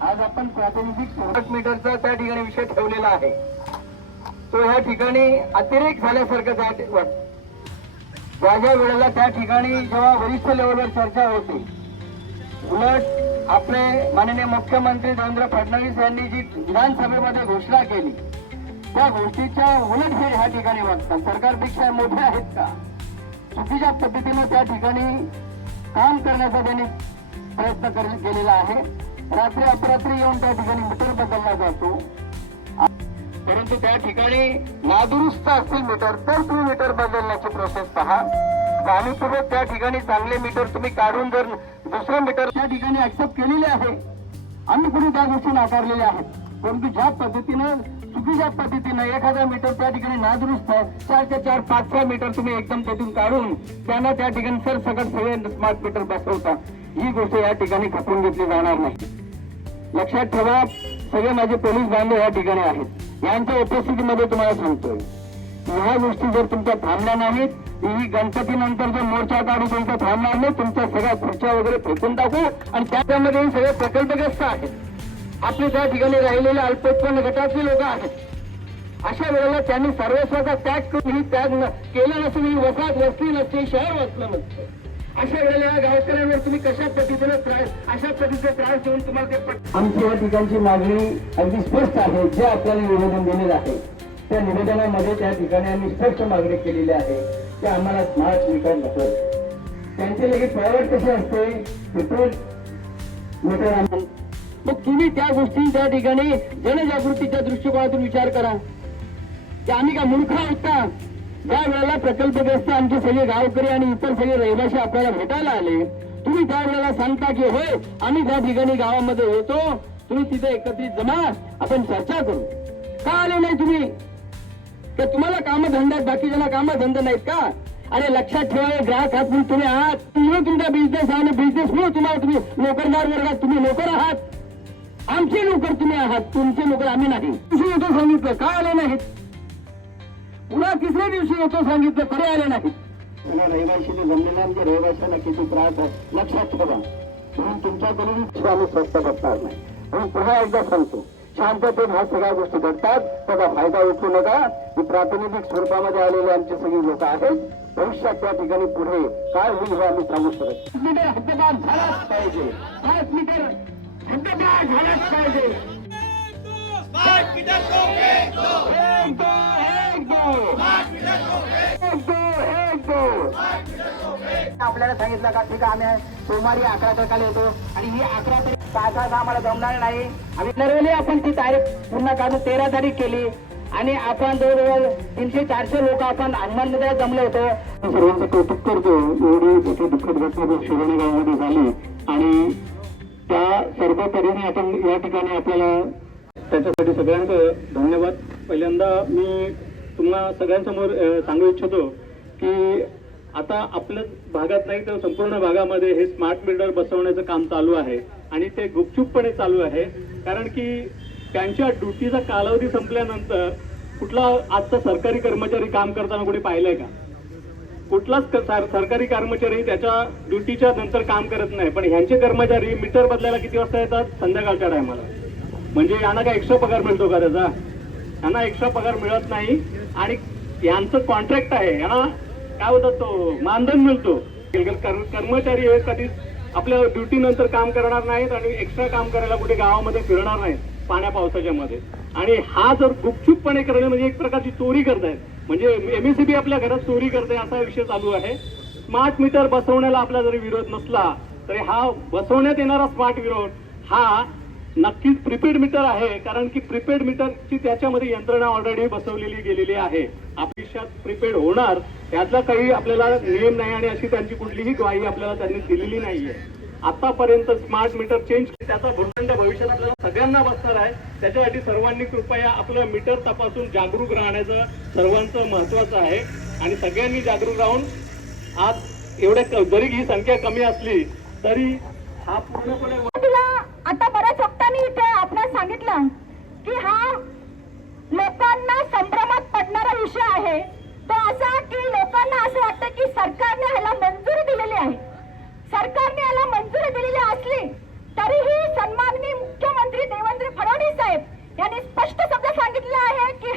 आज आपण प्रातिनिधिक चौसष्ट मीटरचा त्या ठिकाणी विषय ठेवलेला आहे. तो ह्या ठिकाणी अतिरेक झाल्यासारखं ज्या ज्या वेळेला त्या ठिकाणी जेव्हा वरिष्ठ लेवलवर चर्चा होती उलट आपले माननीय मुख्यमंत्री देवेंद्र फडणवीस यांनी जी विधानसभेमध्ये घोषणा केली त्या गोष्टीच्या उलट हे ह्या ठिकाणी वाटतात सरकारपेक्षा मोठे आहेत का? चुकीच्या पद्धतीनं त्या ठिकाणी काम करण्याचा त्यांनी प्रयत्न कर- केलेला आहे. रात्री अपरात्री येऊन त्या ठिकाणी मीटर बदलला जातो. परंतु त्या ठिकाणी नादुरुस्त असतील मीटर तर तुम्ही मीटर बदलण्याची प्रोसेस पहा. जाणीवपूर्वक त्या ठिकाणी चांगले मीटर तुम्ही काढून जर दुसरं मीटर त्या ठिकाणी ऍक्सेप्ट केलेले आहे आम्ही कुणी त्या गोष्टी नाकारलेल्या आहेत. परंतु ज्या पद्धतीनं चुकीच्या पद्धतीनं एखादा मीटर त्या ठिकाणी नादुरुस्त आहे. चारच्या चार पाच सहा मीटर तुम्ही एकदम त्यातून काढून त्यांना त्या ठिकाणी सर सगळं सगळे स्मार्ट मीटर बसवता. ही गोष्ट या ठिकाणी खपून घेतली जाणार नाही. लक्षात ठेवा सगळे माझे पोलीस बांधव या ठिकाणी आहेत. यांच्या उपस्थितीमध्ये तुम्हाला सांगतोय. ह्या गोष्टी जर तुमच्या थांबल्या नाहीत ही गणपती नंतर जर मोर्चा काढू तुमचा थांबणार नाही तुमच्या सगळ्या खुर्च्या वगैरे फेकून टाकू आणि त्याच्यामध्ये सगळे प्रकल्पग्रस्त आहेत. आपले त्या ठिकाणी राहिलेले अल्पोत्पन्न गटातले लोक आहेत. अशा वेळेला त्यांनी सर्वस्वाचा त्याग करून ही त्याग न- केला नसून ही वसाहत वसली नसते शहर वसलं नसतं. अशा वेळेला या गावकऱ्यांवर तुम्ही कशा पद्धतीने त्रास अशा पद्धतीचा त्रास देऊन तुम्हाला ते आमची या ठिकाणची मागणी अगदी स्पष्ट आहे जे आपल्याला निवेदन दिलेलं आहे त्या निवेदनामध्ये त्या ठिकाणी आम्ही स्पष्ट मागणी केलेली आहे की आम्हाला स्मार्ट मीटर नको. त्यांचे लगेच प्रायव्हेट कसे असते? पेट्रोल मीटर आम्हाला मग तुम्ही त्या गोष्टी त्या ठिकाणी जनजागृतीच्या दृष्टिकोनातून विचार करा. की आम्ही का मूर्ख आहोत का? ज्या वेळेला प्रकल्पग्रस्त आमचे सगळे गावकरी आणि इतर सगळे रहिवाशी आपल्याला भेटायला आले तुम्ही त्या वेळेला सांगता की होय आम्ही त्या ठिकाणी गावामध्ये येतो तुम्ही तिथे एकत्रित जमा आपण चर्चा करू. का आले नाही तुम्ही? तर तुम्हाला कामधंदा बाकी बाकीच्यांना कामधंदा नाहीत का? अरे लक्षात ठेवा ग्राहक आहात म्हणून तुम्ही आहात. तुम्ही तुमचा बिझनेस आहे आणि बिझनेस म्हणून तुम्हाला तुम्ही नोकरदार वर्गात तुम्ही नोकर आहात. आमचे नोकर तुम्ही आहात तुमचे नोकर आम्ही नाही. दिवशी येतो सांगितलं का आले नाहीत? पुन्हा तिसऱ्या दिवशी येतो सांगितलं तरी आले नाहीत. रहिवाशीने जमलेल्या आमच्या रहिवाशांना किती त्रास आहे लक्षात ठेवा. म्हणून तुमच्याकडून आम्ही स्वस्त बसणार नाही. म्हणून पुन्हा एकदा सांगतो शांततेत ह्या सगळ्या गोष्टी घडतात त्याचा फायदा उठवू नका. ही प्रातिनिधिक स्वरूपामध्ये आलेले आमचे सगळी लोक आहेत. भविष्यात त्या ठिकाणी पुढे काय होईल हे आम्ही सांगू शकत. मीटर हद्दपार झालाच पाहिजे. पाच मीटर झालाच पाहिजे. आपल्याला सांगितलं का ठीक आहे आम्ही सोमवारी अकरा तारखेला येतो. आणि ही अकरा तारीख काय काय आम्हाला जमणार नाही. आम्ही ठरवली आपण ती तारीख पूर्ण काढून तेरा तारीख केली. आणि आपण जवळजवळ तीनशे चारशे लोक आपण हनुमानमध्ये जमलो होतो. सर्वांचं कौतुक करतो. एवढी मोठी दुःखद घटना शिरोणी गावामध्ये झाली. आणि त्या सर्व तऱ्हेने आपण या ठिकाणी आपल्याला त्याच्यासाठी सगळ्यांचं धन्यवाद. पहिल्यांदा मी तुम्हाला सगळ्यांसमोर सांगू इच्छितो की आता आपल्याच भागात नाही तर संपूर्ण भागामध्ये हे स्मार्ट मीटर बसवण्याचं काम चालू आहे आणि ते गुपचूपपणे चालू आहे. कारण की त्यांच्या ड्युटीचा कालावधी संपल्यानंतर कुठला आजचा सरकारी कर्मचारी काम करताना कुठे पाहिलंय का? कुठलाच सरकारी कर्मचारी त्याच्या ड्युटीच्या नंतर काम करत नाही. पण ह्यांचे कर्मचारी मीटर बदलायला किती वाजता येतात? संध्याकाळच्या टायमाला. म्हणजे यांना काय एक्स्ट्रा पगार मिळतो का त्याचा? यांना एक्स्ट्रा पगार मिळत नाही. आणि यांचं कॉन्ट्रॅक्ट आहे. यांना काय होतात तो? मानधन मिळतो. कर्मचारी हे कधीच आपल्या ड्युटी नंतर काम करणार नाहीत आणि एक्स्ट्रा काम करायला कुठे गावामध्ये फिरणार नाहीत पाण्या पावसाच्या मध्ये. आणि हा जर गुपचूपपणे करणे म्हणजे एक प्रकारची चोरी करतायत. म्हणजे एमएससीबी आपल्या घरात चोरी करते असा विषय चालू आहे. स्मार्ट मीटर बसवण्याला आपला जरी विरोध नसला तरी हा बसवण्यात येणारा स्मार्ट विरोध हा नक्कीच प्रीपेड मीटर आहे कारण की प्रीपेड मीटरची त्याच्यामध्ये यंत्रणा ऑलरेडी बसवलेली गेलेली आहे. आयुष्यात प्रीपेड होणार त्यातला काही आपल्याला नियम नाही आणि अशी त्यांची कुठलीही ग्वाही आपल्याला त्यांनी दिलेली नाहीये. आतापर्यंत स्मार्ट मीटर चेंज त्याचा भूखंड भविष्यात आपल्याला सगळ्यांना बसणार आहे. त्याच्यासाठी सर्वांनी कृपया आपलं मीटर तपासून जागरूक राहण्याचं सर्वांचं महत्वाचं आहे. आणि सगळ्यांनी जागरूक राहून आज एवढ्या जरी ही संख्या कमी असली तरी हा पूर्णपणे आता बऱ्याच वक्तांनी इथे आपल्याला सांगितलं की हा लोकांना संभ्रमात पडणारा विषय आहे. तो असा की लोकांना असं वाटतं की सरकारने ह्याला मंजुरी दिलेली आहे. सरकारने याला मंजुरी दिलेली असली तरीही सन्माननीय मुख्यमंत्री देवेंद्र फडणवीस साहेब यांनी स्पष्ट शब्द सांगितलं आहे की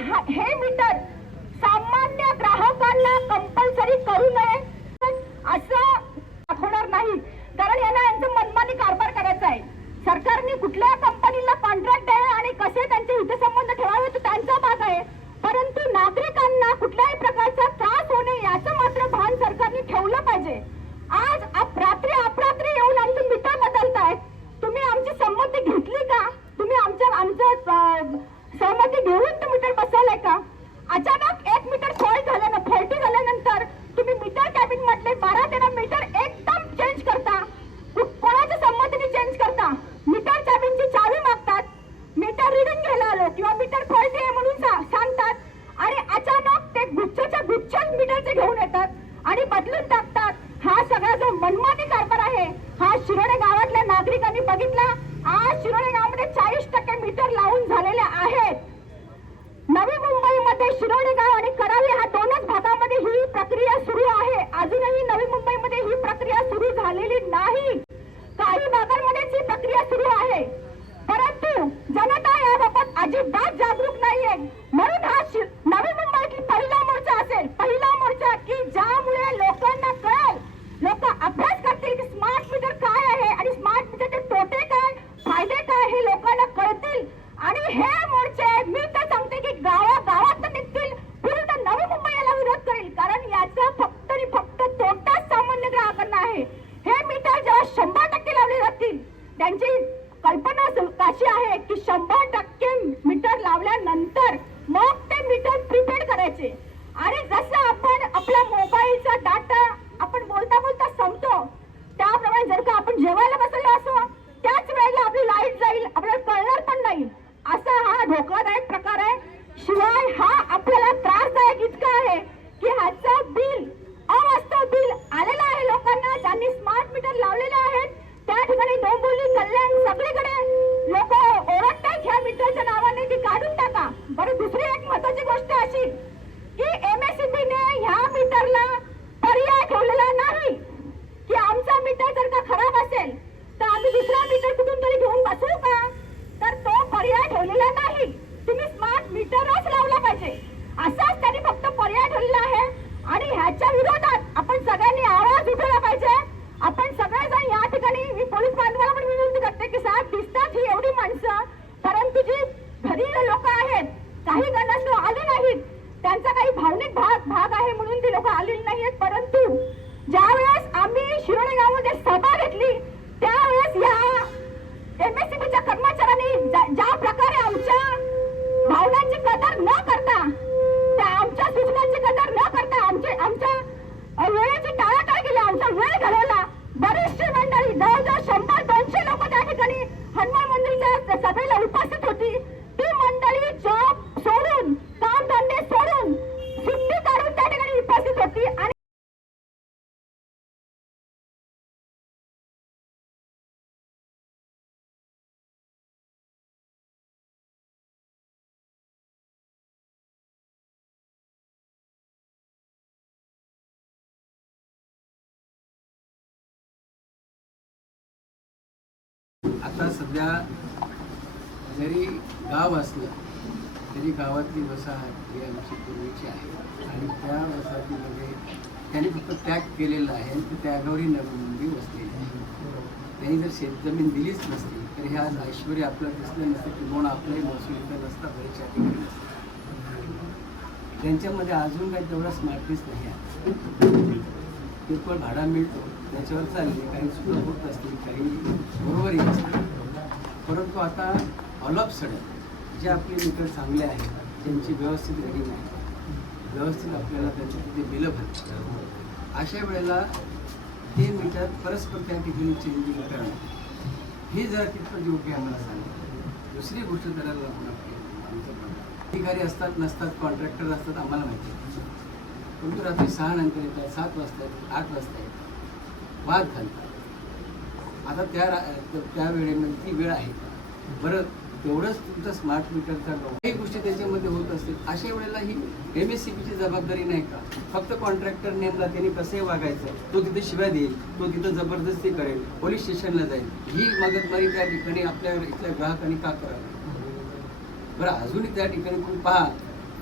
आता सध्या जरी गाव असलं तरी गावातली वसाहत ही आमची पूर्वीची आहे. आणि त्या वसाहतीमध्ये त्यांनी फक्त त्याग केलेला आहे आणि त्यागावरही नवी मुंबई वसलेली आहे. त्यांनी जर शेतजमीन दिलीच नसती तर हे आज ऐश्वर्य आपलं दिसलं नसतं किंवा आपलंही महसूल इथं नसता बरेचशा ठिकाणी नसतं. त्यांच्यामध्ये अजून काही तेवढा स्मार्टनेस नाही आहे. किरकोळ भाडा मिळतो. त्याच्यावर चालले काही चुका होत असतील काही बरोबरही असतील. परंतु आता ऑल सडन जे आपले मीटर चांगले आहेत ज्यांची व्यवस्थित रेडिंग आहे व्यवस्थित आपल्याला त्यांची तिथे बिलं भरतात अशा वेळेला ते मीटर परस्पर त्या ठिकाणी चेंजिंग करणं हे जरा कितपत योग्य आम्हाला मला सांगा दुसरी गोष्ट करायला लागणार आमचं अधिकारी असतात नसतात कॉन्ट्रॅक्टर असतात आम्हाला माहिती आहे. परंतु रात्री सहा नंतर येतात सात वाजता येतात आठ वाजता येतात वाद घालतात. आता त्या रा- त्या वेळेमध्ये ती वेळ आहे बरं तेवढंच तुमचा स्मार्ट मीटरचा काही गोष्टी त्याच्यामध्ये होत असतील. अशा वेळेला ही एम एस सी बीची जबाबदारी नाही का? फक्त कॉन्ट्रॅक्टर नेमला त्यांनी कसंही वागायचं? तो तिथे शिव्या देईल तो तिथं जबरदस्ती करेल पोलीस स्टेशनला जाईल. ही मगतमारी त्या ठिकाणी आपल्या इथल्या ग्राहकांनी का करावी? बरं अजूनही त्या ठिकाणी तुम्ही पहा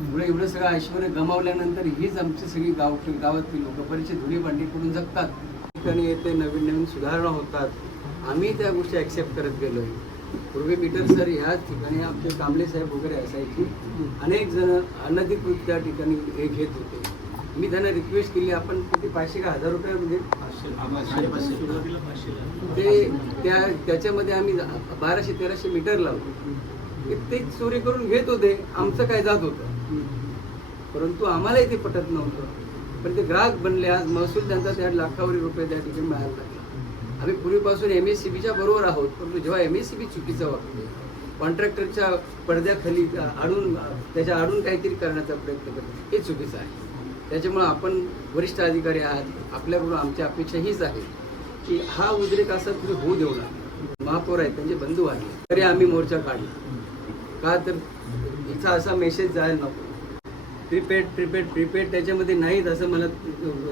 मुळे एवढं सगळं ऐश्वर गमावल्यानंतर हीच आमची सगळी गाव गावातली लोक बरेचसे धुळी भांडी करून जगतात. ठिकाणी येते नवीन नवीन सुधारणा होतात. आम्ही त्या गोष्टी ॲक्सेप्ट करत गेलो पूर्वी मीटर सर ह्याच ठिकाणी आमचे कांबळे साहेब वगैरे असायचे. अनेक जण अनधिकृत त्या ठिकाणी हे घेत होते. मी त्यांना रिक्वेस्ट केली आपण किती पाचशे का हजार रुपये म्हणजे ते त्या त्याच्यामध्ये आम्ही बाराशे तेराशे मीटर लावतो ते चोरी करून घेत होते. आमचं काय जात होतं? परंतु आम्हालाही ते पटत नव्हतं. पण ते ग्राहक बनले आज महसूल त्यांचा त्या लाखावरी रुपये त्या ठिकाणी मिळायला लागले. आम्ही पूर्वीपासून एम एस सी बीच्या बरोबर आहोत परंतु जेव्हा एम एस सी बी चुकीचा वागते कॉन्ट्रॅक्टरच्या पडद्याखाली आडून त्याच्या आडून काहीतरी करण्याचा प्रयत्न करते हे चुकीचं आहे. त्याच्यामुळं आपण वरिष्ठ अधिकारी आहात आपल्याकडून आमची अपेक्षा हीच आहे की हा उद्रेक असा तुम्ही होऊ देऊ नका. महापौर आहेत त्यांचे बंधू आहेत तरी आम्ही मोर्चा काढला. का तर चा असा मेसेज जायला नको. प्रीपेड प्रीपेड प्रीपेड त्याच्यामध्ये नाहीत असं मला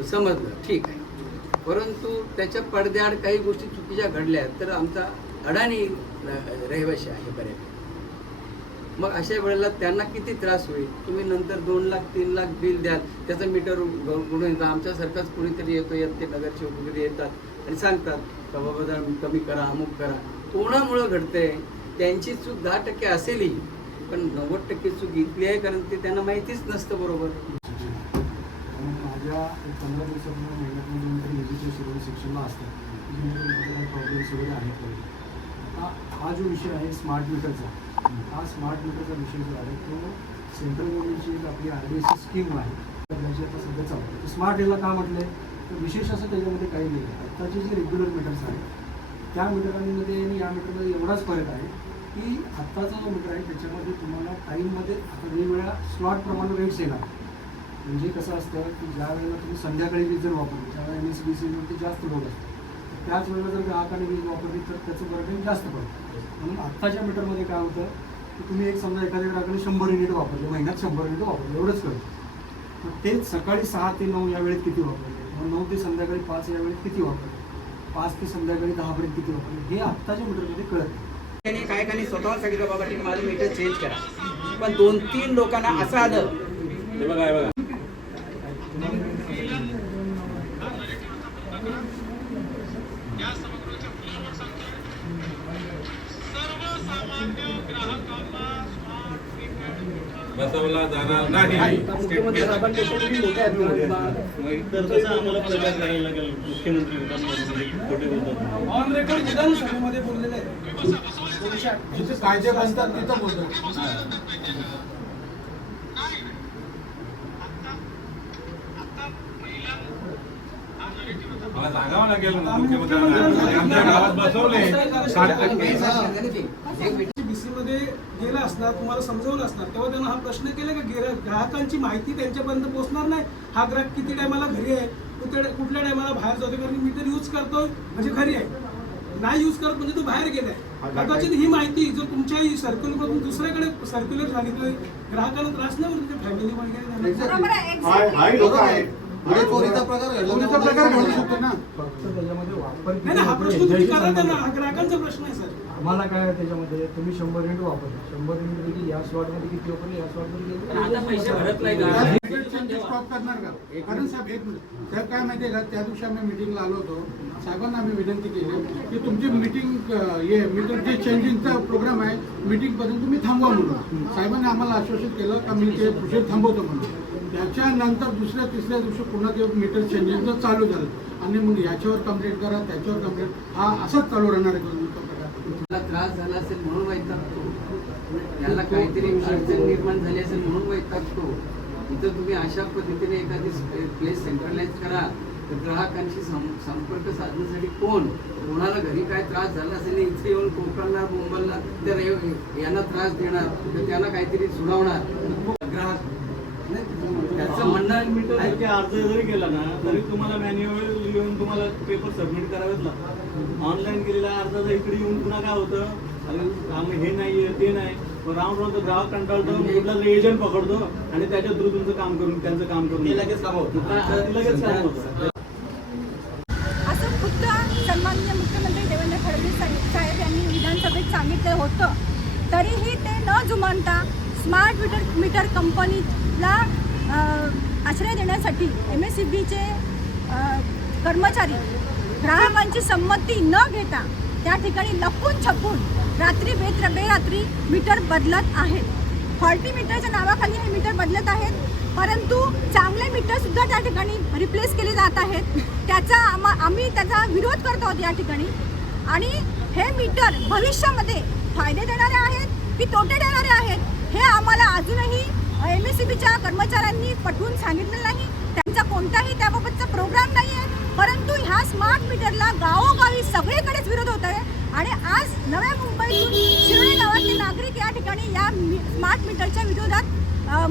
समजलं. ठीक आहे. परंतु त्याच्या पडद्याआड काही गोष्टी चुकीच्या घडल्या तर आमचा अडाणी रहिवाशी आहे बऱ्यापैकी. मग अशा वेळेला त्यांना किती त्रास होईल? तुम्ही नंतर दोन लाख तीन लाख बिल द्याल. त्याचं मीटर उघडून येतं. आमच्यासारखाच कोणीतरी येतो येत ते नगरचे वगैरे येतात आणि सांगतात का बाबा कमी करा अमुक करा. कोणामुळं घडतंय? त्यांची चूक दहा टक्के असेलही. पण नव्वद टक्के चूक घेतली आहे कारण ते त्यांना माहितीच नसतं बरोबर. माझ्या पंधरा दिवसापूर्वी महिन्यातून कोणतरी एजीच्या सुरू शिक्षणला असतात प्रॉब्लेम्स वगैरे आहेत वगैरे आता हा जो विषय आहे स्मार्ट मीटरचा हा स्मार्ट मीटरचा विषय जो आहे तो सेंट्रल गव्हर्नमेंटची एक आपली आर डी एस स्कीम आहे. त्याची आता सध्या चालू आहे. स्मार्ट याला का म्हटलं आहे तर विशेष असं त्याच्यामध्ये काही नाही. आहे आत्ताचे जे रेग्युलर मीटर्स आहेत त्या मीटरांमध्ये आणि या मीटरमध्ये एवढाच फरक आहे की आत्ताचा जो मीटर आहे त्याच्यामध्ये तुम्हाला टाईममध्ये आता वेगवेगळ्या स्लॉटप्रमाणे रेट्स येणार. म्हणजे कसं असतं की ज्या वेळेला तुम्ही संध्याकाळी वीज जर वापरली त्यावेळेला एम एस बी सीवरती जास्त लोड असतो त्याच वेळेला जर ग्राहकाने वीज वापरली तर त्याचं बर्डन जास्त पडतं. म्हणून आत्ताच्या मीटरमध्ये काय होतं की तुम्ही एक समजा एखाद्या ग्राहकाने शंभर युनिट वापरले महिन्यात शंभर युनिट वापरले एवढंच करतो तर तेच सकाळी सहा ते नऊ या वेळेत किती वापरले? मग नऊ ते संध्याकाळी पाच या वेळेत किती वापरले? पाच ते संध्याकाळी दहापर्यंत किती वापरले? हे आत्ताच्या मीटरमध्ये कळत नाही. त्यांनी काय काही स्वतः सांगितलं बाबा तुम्ही माझं मीटर चेंज करा. पण दोन तीन लोकांना असं आलं. बसवला जाणार नाही. तर कसं आम्हाला प्रचार करायला लागेल. मुख्यमंत्री विधान परिषदेचे खोटे बोलतात? ऑन रेकॉर्ड विधानसभेमध्ये बोललेले आहे जिथे कायदे बनतात तिथं बोलतात. मला सांगावं लागेल ना मुख्यमंत्र्यांना आमच्या गावात बसवले. साठ टक्के बीसी मध्ये गेला असणार तुम्हाला समजवलं असणार तेव्हा त्यांना हा प्रश्न केला का गिरा- ग्राहकांची माहिती त्यांच्यापर्यंत पोहोचणार नाही? हा ग्राहक किती टायमाला घरी आहे? कुठल्या कुठल्या टायमाला बाहेर जातो कारण मीटर यूज करतोय म्हणजे घरी आहे. नाही यूज करत म्हणजे तो बाहेर गेलाय. कदाचित ही माहिती जर तुमच्या सर्क्युलर मधून दुसऱ्याकडे सर्क्युलर झाली तर ग्राहकांना त्रास नाही होत तुमच्या फॅमिली वगैरे बरोबर आहे exactly. चोरीचा प्रकार घडू शकतो ना. फक्त त्याच्यामध्ये वापर नाही नाही, हा प्रश्न तुम्ही करा त्यांना. हा ग्राहकांचा प्रश्न आहे. सर आम्हाला काय आहे त्याच्यामध्ये? तुम्ही शंभर युनिट वापरले शंभर युनिट पैकी या स्लॉटमध्ये किती वापरले या स्लॉटमध्ये आता पैसे भरत नाही का? स्टॉप करणार का? कारण साहेब एक मिनिट. साहेब काय माहितीये का? त्या दिवशी आम्ही मिटिंगला आलो होतो. साहेबांना आम्ही विनंती केली की तुमची मिटिंग हे मीटर जे चेंजिंगचा प्रोग्राम आहे मीटिंग पर्यंत तुम्ही थांबवा म्हणून. साहेबांनी आम्हाला आश्वासित केलं का मी ते प्रोसेस थांबवतो म्हणून. त्याच्यानंतर दुसऱ्या तिसऱ्या दिवशी पुन्हा ते मीटर चेंजिंगचं चालू झालं. आणि मग याच्यावर कंप्लेंट करा त्याच्यावर कंप्लेंट हा असाच चालू राहणार आहे. त्रास झाला असेल म्हणून वैतागतो. त्याला काहीतरी अडचण निर्माण झाली असेल म्हणून वैतागतो. इथं तुम्ही अशा पद्धतीने एखादी प्लेस सेंट्रलाइज करा. तर ग्राहकांशी संपर्क साधण्यासाठी कोण? कोणाला घरी काय त्रास झाला असेल इथे येऊन कोकणला मुंबईला तर यांना त्रास देणार तर त्यांना काहीतरी सुनावणार. ग्राहक नाही, त्याचं म्हणणं अर्ज जरी केला ना तरी तुम्हाला मॅन्युअल येऊन तुम्हाला पेपर सबमिट करावेच लागतात. ऑनलाईन केलेला अर्जाचा इकडे येऊन पुन्हा काय होतं? आम्ही हे नाही ते नाही. राऊंड राऊंड ग्राहक कंटाळतो कुठला एजंट पकडतो आणि त्याच्या थ्रू तुमचं काम करून त्यांचं काम करून लगेच काम होतं. लगेच काम होतं. असं खुद्द सन्माननीय मुख्यमंत्री देवेंद्र फडणवीस साहेब यांनी विधानसभेत सांगितलं होतं. तरीही ते न जुमानता स्मार्ट मीटर मीटर कंपनीला आश्रय देण्यासाठी एम एस सी बीचे कर्मचारी ग्राहकांची संमती न घेता त्या ठिकाणी लपून छपून रात्री बेत्र बेरात्री मीटर बदलत आहेत. फॉल्टी मीटरच्या नावाखाली हे मीटर बदलत आहेत. परंतु चांगले मीटरसुद्धा त्या ठिकाणी रिप्लेस केले जात आहेत. त्याचा आम्हा आम्ही त्याचा विरोध करत आहोत या ठिकाणी. आणि हे मीटर भविष्यामध्ये फायदे देणारे आहेत की तोटे देणारे आहेत हे आम्हाला अजूनही एम एस सी बीच्या कर्मचाऱ्यांनी पटवून सांगितलं नाही. त्यांचा कोणताही त्याबाबतचा प्रोग्राम नाही आहे परंतु ह्या स्मार्ट मीटरला गावोगावी सगळीकडेच विरोध होत आहे आणि आज नव्या मुंबईतून शिर्डी गावातले नागरिक या ठिकाणी या स्मार्ट मीटरच्या विरोधात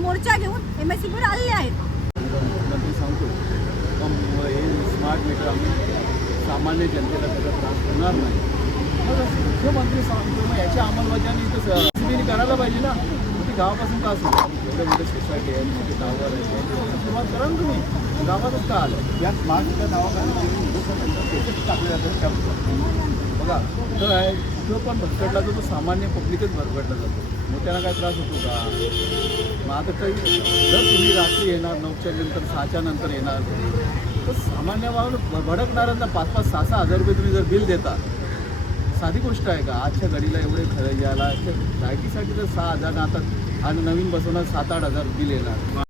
मोर्चा घेऊन एम एस वर आलेले आहेत. मुख्यमंत्री सांगतो हे स्मार्ट मीटर आम्ही सामान्य जनतेला त्याचा त्रास होणार नाही. मुख्यमंत्री सांगतो मग याची अंमलबजावणी करायला पाहिजे ना. गावापासून का असेल एवढे मोठे सोसायटी आहे मोठे टावर आहे सुरुवात करा ना तुम्ही? गावातच का आलं? या स्मार्ट मीटर नावाखाली टाकले जातं त्या बघा तर आहे जो पण भटकटला जातो तो सामान्य पब्लिकच भरकटला जातो. मोठ्याला काय त्रास होतो का? मग आता काही जर तुम्ही रात्री येणार नऊच्या नंतर सहाच्या नंतर येणार तर सामान्य माणूस भडकणाऱ्यांना पाच पाच सहा सहा हजार रुपये तुम्ही जर बिल देता साधी गोष्ट आहे का? आजच्या घडीला एवढे खरं याला लायटीसाठी तर सहा हजार आता आणि नवीन बसवणार सात आठ हजार बिल येणार